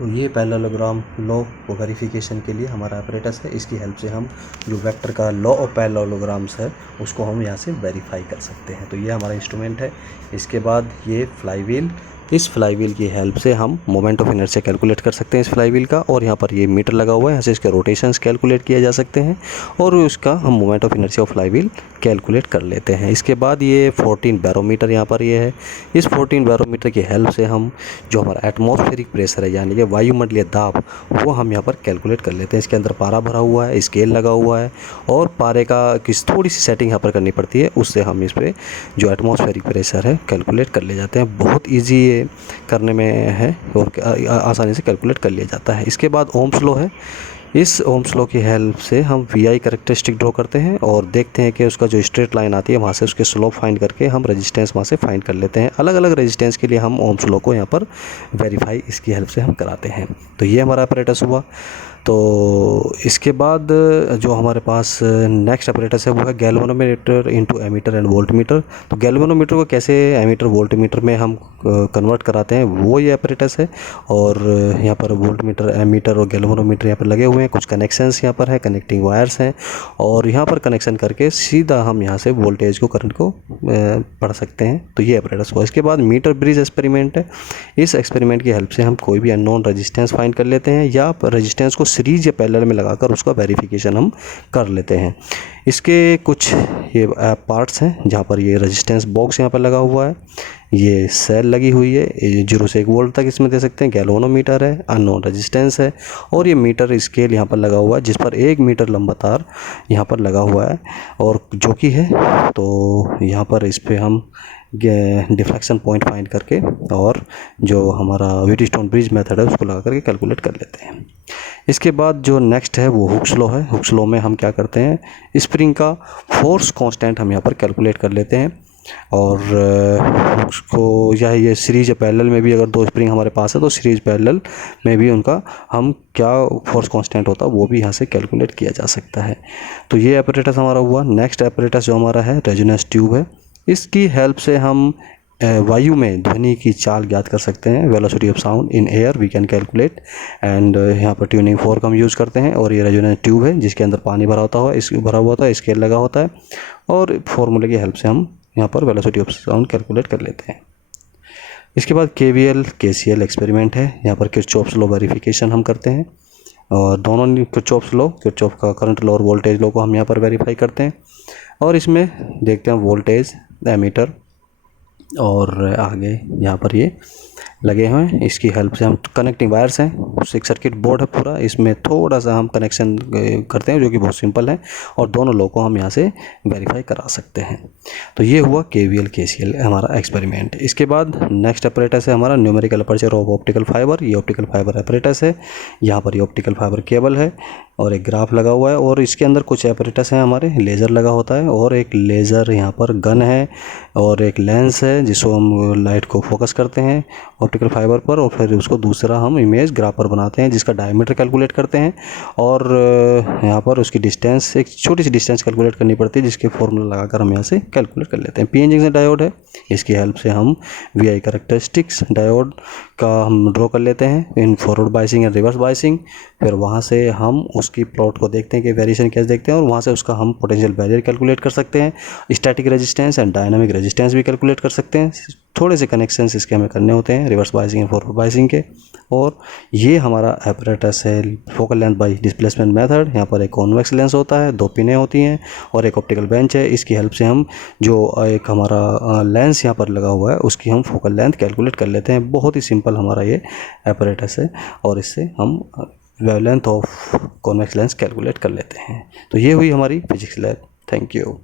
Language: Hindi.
तो ये पैरेललोग्राम लॉ को वेरिफिकेशन के लिए हमारा apparatus है। इसकी हेल्प से हम जो वेक्टर का लॉ ऑफ पैरेललोग्राम्स है उसको हम यहाँ से वेरीफाई कर सकते हैं। तो ये हमारा इंस्ट्रूमेंट है। इसके बाद ये फ्लाईव्हील, इस फ्लाईव्हील की हेल्प से हम मोमेंट ऑफ इनर्शिया कैलकुलेट कर सकते हैं इस फ्लाईव्हील का। और यहाँ पर ये मीटर लगा हुआ है, यहाँ से इसके रोटेशंस कैलकुलेट किया जा सकते हैं और उसका हम moment of inertia of flywheel calculate कर लेते हैं। इसके बाद ये 14 बैरोमीटर यहाँ पर ये है। इस 14 बैरोमीटर की हेल्प से हम जो हमारा एटमॉस्फेरिक प्रेशर है यानी कि वायुमंडलीय दाब वो हम यहाँ पर कैलकुलेट कर लेते हैं। इसके अंदर पारा भरा हुआ है, स्केल लगा हुआ है और पारे का किस थोड़ी सी सेटिंग यहाँ पर करनी पड़ती है, उससे हम इस पर जो एटमॉस्फेरिक प्रेशर है कैलकुलेट कर ले जाते हैं। बहुत ईजी ये करने में है और आसानी से कैलकुलेट कर लिया जाता है। इसके बाद ओम्स लॉ है। इस ओम्स लॉ की हेल्प से हम वी कैरेक्टरिस्टिक ड्रॉ करते हैं और देखते हैं कि उसका जो स्ट्रेट लाइन आती है वहाँ से उसके स्लोप फाइंड करके हम रेजिस्टेंस वहाँ से फाइंड कर लेते हैं। अलग अलग रेजिस्टेंस के लिए हम ओम्स लॉ को यहाँ पर वेरीफाई इसकी हेल्प से हम कराते हैं। तो ये हमारा अपरेटस हुआ। तो इसके बाद जो हमारे पास नेक्स्ट अपरेटस है वो है galvanometer into ammeter and voltmeter. तो गैल्वेनोमीटर को कैसे एमीटर वोल्टमीटर में हम कन्वर्ट कराते हैं वो ये अपरेटस है। और यहाँ पर वोल्टमीटर, एमीटर और गैल्वेनोमीटर यहाँ पर लगे हुए हैं। कुछ कनेक्शंस यहाँ पर है, कनेक्टिंग वायर्स हैं और यहाँ पर कनेक्शन करके सीधा हम यहाँ से वोल्टेज को, करंट को पढ़ सकते हैं। तो ये अपरेटस हुआ। इसके बाद मीटर ब्रिज एक्सपेरिमेंट है। इस एक्सपेरिमेंट की हेल्प से हम कोई भी अननोन रेजिस्टेंस फाइंड कर लेते हैं या रेजिस्टेंस को सीरीज या पैरेलल में लगाकर उसका वेरिफिकेशन हम कर लेते हैं। इसके कुछ ये पार्ट्स हैं जहाँ पर ये रेजिस्टेंस बॉक्स यहाँ पर लगा हुआ है, ये सेल लगी हुई है, 0 से 1 वोल्ट तक इसमें दे सकते हैं। गैल्वेनोमीटर है, अननोन रेजिस्टेंस है और ये मीटर स्केल यहाँ पर लगा हुआ है जिस पर 1 मीटर लंबा तार यहाँ पर लगा हुआ है और जो कि है। तो यहाँ पर इस पर हम डिफ्लेक्शन पॉइंट फाइंड करके और जो हमारा व्हीटस्टोन ब्रिज मेथड है उसको लगा करके कैलकुलेट कर लेते हैं। इसके बाद जो नेक्स्ट है वो हुक्स लॉ है। हुक्स लॉ में हम क्या करते हैं, स्प्रिंग का फोर्स कांस्टेंट हम यहाँ पर कैलकुलेट कर लेते हैं और हुक्स को या ये सीरीज या पैरेलल में भी अगर 2 स्प्रिंग हमारे पास है तो सीरीज पैरेलल में भी उनका हम क्या फोर्स कांस्टेंट होता है वो भी यहाँ से कैलकुलेट किया जा सकता है। तो ये अपरेटस हमारा हुआ। नेक्स्ट अपरेटस जो हमारा है रेजोनेंस ट्यूब है। इसकी हेल्प से हम वायु में ध्वनि की चाल ज्ञात कर सकते हैं। Velocity of sound in air we can calculate and यहाँ पर ट्यूनिंग फोर्क हम यूज़ करते हैं। और ये रेजोनेंस ट्यूब है जिसके अंदर पानी भरा हुआ होता है, स्केल लगा होता है और फार्मूले की हेल्प से हम यहाँ पर वेलोसिटी ऑफ साउंड कैलकुलेट कर लेते हैं। इसके बाद KVL KCL एक्सपेरिमेंट है। यहाँ पर किरचॉफ्स लॉ वेरिफिकेशन हम करते हैं और दोनों किरचॉफ्स लॉ, किरचॉफ का करंट लॉ और वोल्टेज लॉ को हम यहाँ पर वेरीफाई करते हैं। और इसमें देखते हैं वोल्टेज, एमीटर और आगे यहाँ पर ये लगे हुए हैं। इसकी हेल्प से हम कनेक्टिंग वायर्स हैं, एक सर्किट बोर्ड है पूरा, इसमें थोड़ा सा हम कनेक्शन करते हैं जो कि बहुत सिंपल है और दोनों लोग को हम यहाँ से वेरीफाई करा सकते हैं। तो ये हुआ KVL KCL हमारा एक्सपेरिमेंट। इसके बाद नेक्स्ट अपरेटस है हमारा numerical aperture of optical fibre. ये ऑप्टिकल फाइबर अपरेटस है। यहाँ पर ये ऑप्टिकल फाइबर केबल है और एक ग्राफ लगा हुआ है और इसके अंदर कुछ अपरेटस हैं हमारे, लेज़र लगा होता है और एक लेज़र यहाँ पर गन है और एक लेंस है जिसको हम लाइट को फोकस करते हैं ऑप्टिकल फाइबर पर और फिर उसको दूसरा हम इमेज ग्राफ पर बनाते हैं जिसका डायमीटर कैलकुलेट करते हैं। और यहाँ पर उसकी डिस्टेंस, एक छोटी सी डिस्टेंस कैलकुलेट करनी पड़ती है जिसके फॉर्मूला लगाकर हम यहाँ से कैलकुलेट कर लेते हैं। PN जंक्शन डायोड है। इसकी हेल्प से हम VI कैरेक्टरिस्टिक्स डायोड का हम ड्रॉ कर लेते हैं in forward biasing and reverse biasing. फिर वहाँ से हम उसकी प्लॉट को देखते हैं कि वेरिएशन कैसे देखते हैं और वहाँ से उसका हम पोटेंशियल बैरियर कैलकुलेट कर सकते हैं। Static resistance and dynamic resistance भी कैलकुलेट कर सकते हैं। थोड़े से कनेक्शंस इसके हमें करने होते हैं reverse biasing and forward biasing के। और ये हमारा अपरेटस है focal length bye displacement method. यहाँ पर एक कॉन्वेक्स लेंस होता है, 2 पिनें होती हैं और एक ऑप्टिकल बेंच है। इसकी हेल्प से हम जो एक हमारा लेंस यहाँ पर लगा हुआ है उसकी हम फोकल लेंथ कैलकुलेट कर लेते हैं। बहुत ही सिंपल हमारा ये अपरेटस है और इससे हम wavelength of convex lens calculate कर लेते हैं। तो ये हुई हमारी फिजिक्स लैब। Thank you.